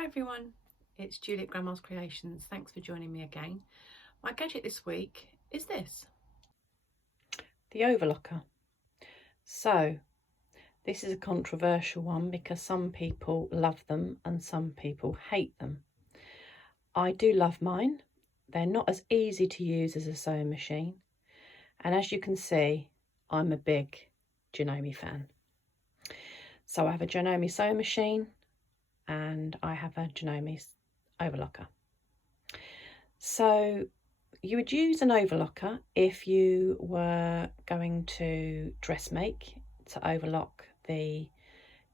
Hi everyone, it's Julie at Grandma's Creations. Thanks for joining me again. My gadget this week is this. The Overlocker. So, this is a controversial one because some people love them and some people hate them. I do love mine. They're not as easy to use as a sewing machine. And as you can see, I'm a big Janome fan. So I have a Janome sewing machine and I have a Janome overlocker. So you would use an overlocker if you were going to dressmake to overlock the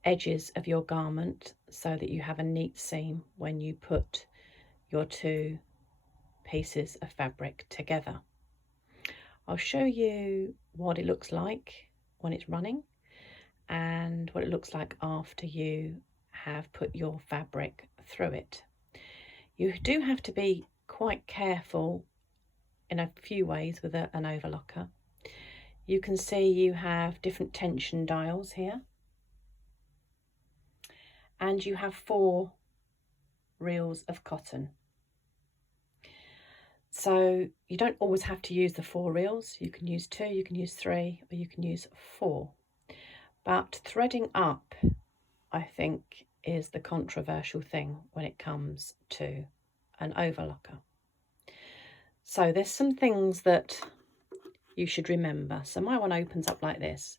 edges of your garment so that you have a neat seam when you put your two pieces of fabric together. I'll show you what it looks like when it's running and what it looks like after you have put your fabric through it. You do have to be quite careful in a few ways with an overlocker. You can see you have different tension dials here, and you have 4 reels of cotton. So you don't always have to use the 4 reels. You can use 2, you can use 3, or you can use 4. But threading up, I think, is the controversial thing when it comes to an overlocker. So there's some things that you should remember. So my one opens up like this.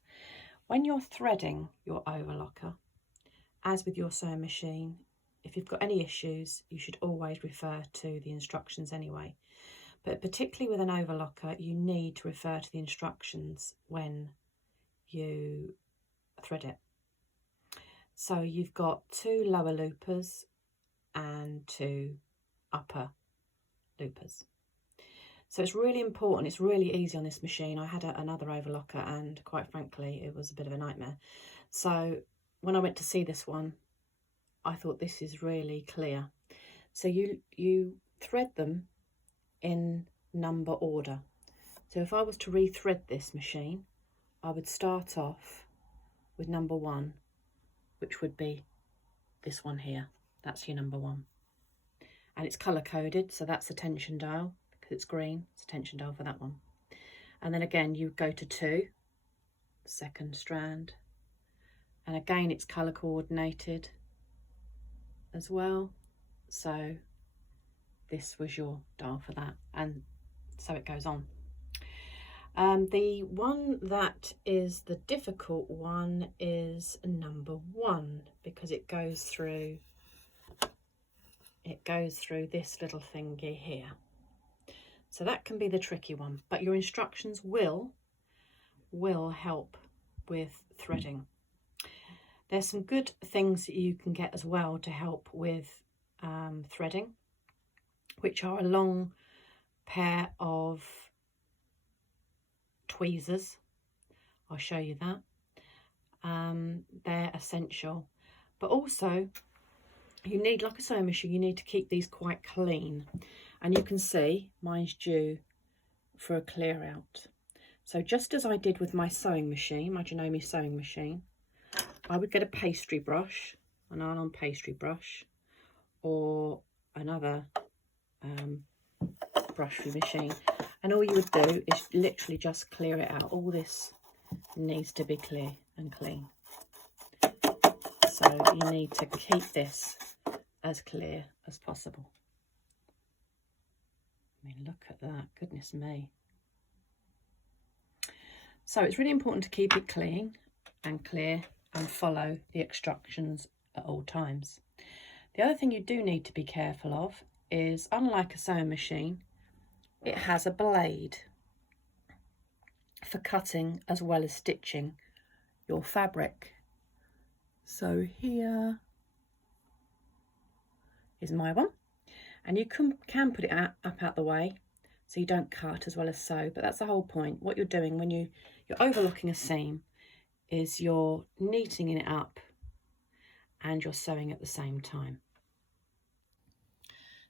When you're threading your overlocker, as with your sewing machine, if you've got any issues, you should always refer to the instructions anyway. But particularly with an overlocker, you need to refer to the instructions when you thread it. So you've got 2 lower loopers and 2 upper loopers. So it's really important. It's really easy on this machine. I had another overlocker and quite frankly, it was a bit of a nightmare. So when I went to see this one, I thought this is really clear. So you thread them in number order. So if I was to rethread this machine, I would start off with number 1, which would be this one here. That's your number 1. And it's colour coded, so that's the tension dial. Because it's green, it's a tension dial for that one. And then again, you go to 2, second strand. And again, it's colour coordinated as well. So this was your dial for that. And so it goes on. The one that is the difficult one is number 1 because it goes through this little thingy here. So that can be the tricky one, but your instructions will help with threading. There's some good things that you can get as well to help with threading, which are a long pair of tweezers. I'll show you that. They're essential, but also you need, like a sewing machine, you need to keep these quite clean. And you can see mine's due for a clear out. So just as I did with my sewing machine, my Janome sewing machine, I would get a pastry brush, an iron-on pastry brush, or another brush for your machine. And all you would do is literally just clear it out. All this needs to be clear and clean. So you need to keep this as clear as possible. I mean, look at that, goodness me. So it's really important to keep it clean and clear and follow the instructions at all times. The other thing you do need to be careful of is, unlike a sewing machine, it has a blade for cutting as well as stitching your fabric. So here is my one. And you can put it up out the way so you don't cut as well as sew, but that's the whole point. What you're doing when you're overlocking a seam is you're neating it up and you're sewing at the same time.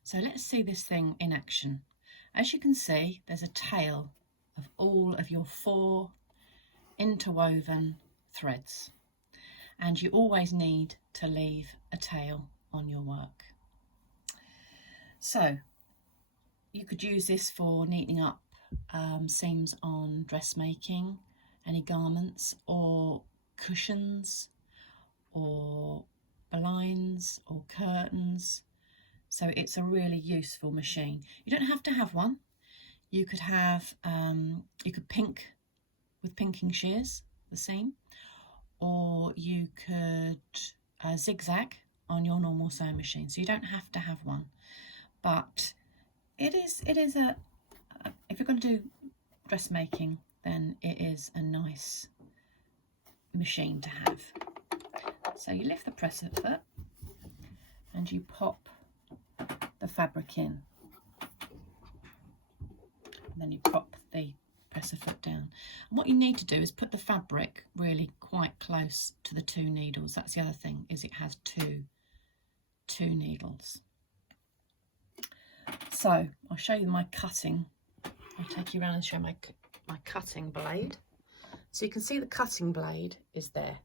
So let's see this thing in action. As you can see, there's a tail of all of your 4 interwoven threads, and you always need to leave a tail on your work. So you could use this for neatening up seams on dressmaking, any garments or cushions or blinds or curtains. So it's a really useful machine. You don't have to have one. You could have, you could pink with pinking shears the seam, or you could zigzag on your normal sewing machine. So you don't have to have one, but it is a if you're going to do dressmaking, then it is a nice machine to have. So you lift the presser foot and you pop the fabric in, and then you pop the presser foot down. And what you need to do is put the fabric really quite close to the two needles. That's the other thing, is it has two needles. So I'll show you my cutting. I'll take you around and show my cutting blade. So you can see the cutting blade is there.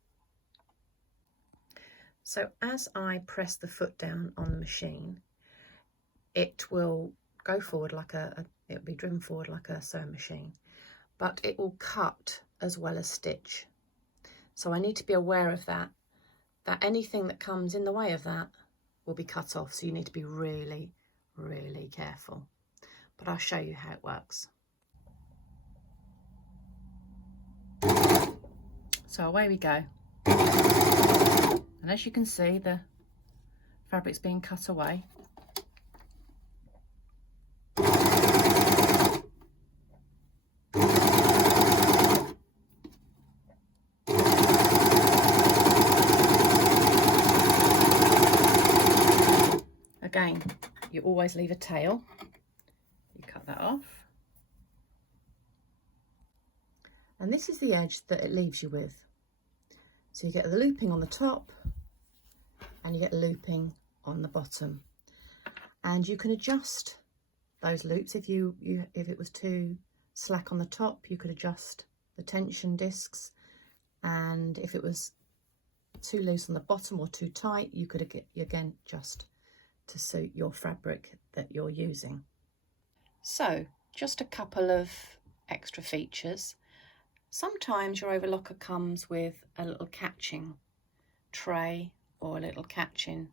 So as I press the foot down on the machine, it will go forward like it'll be driven forward like a sewing machine, but it will cut as well as stitch. So I need to be aware of that anything that comes in the way of that will be cut off. So you need to be really, really careful. But I'll show you how it works. So away we go. And as you can see, the fabric's being cut away. Again, you always leave a tail. You cut that off. And this is the edge that it leaves you with. So you get the looping on the top and you get looping on the bottom. And you can adjust those loops. If it was too slack on the top, you could adjust the tension discs. And if it was too loose on the bottom or too tight, you could again adjust to suit your fabric that you're using. So just a couple of extra features. Sometimes your overlocker comes with a little catching tray or a little catching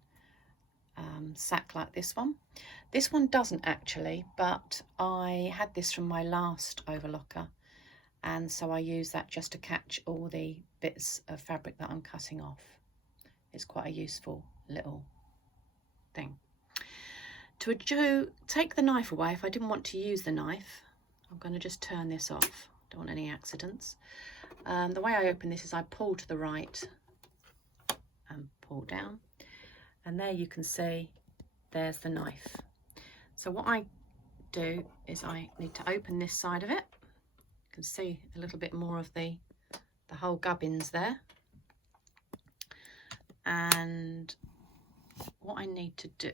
sack like this one. This one doesn't actually, but I had this from my last overlocker, and so I use that just to catch all the bits of fabric that I'm cutting off. It's quite a useful little thing. To take the knife away, if I didn't want to use the knife, I'm going to just turn this off. Don't want any accidents. The way I open this is I pull to the right and pull down, and there you can see there's the knife. So what I do is I need to open this side of it. You can see a little bit more of the whole gubbins there. And what I need to do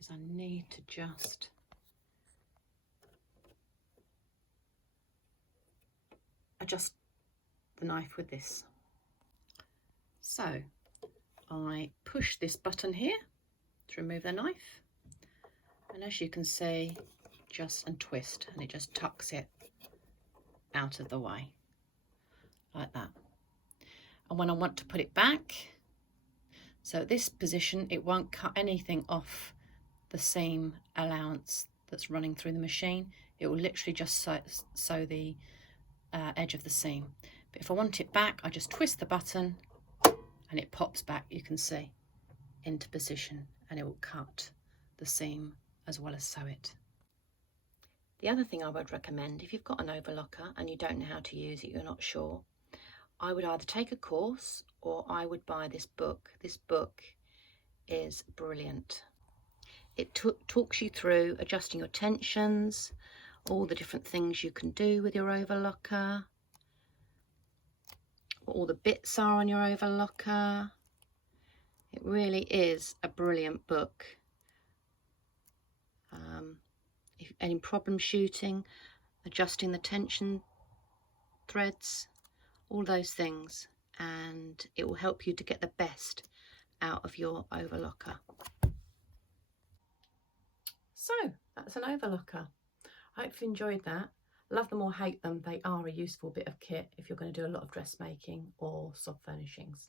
is I need to just adjust the knife with this. So I push this button here to remove the knife, and as you can see, and twist, and it just tucks it out of the way like that. And when I want to put it back, so at this position, it won't cut anything off the seam allowance that's running through the machine. It will literally just sew the edge of the seam. But if I want it back, I just twist the button and it pops back, you can see, into position, and it will cut the seam as well as sew it. The other thing I would recommend, if you've got an overlocker and you don't know how to use it, you're not sure, I would either take a course or I would buy this book. This book is brilliant. It talks you through adjusting your tensions, all the different things you can do with your overlocker, what all the bits are on your overlocker. It really is a brilliant book. If any problem shooting, adjusting the tension threads, all those things, and it will help you to get the best out of your overlocker. So that's an overlocker. I hope you enjoyed that. Love them or hate them, they are a useful bit of kit if you're going to do a lot of dressmaking or soft furnishings.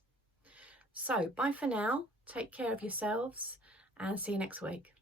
So bye for now, take care of yourselves and see you next week.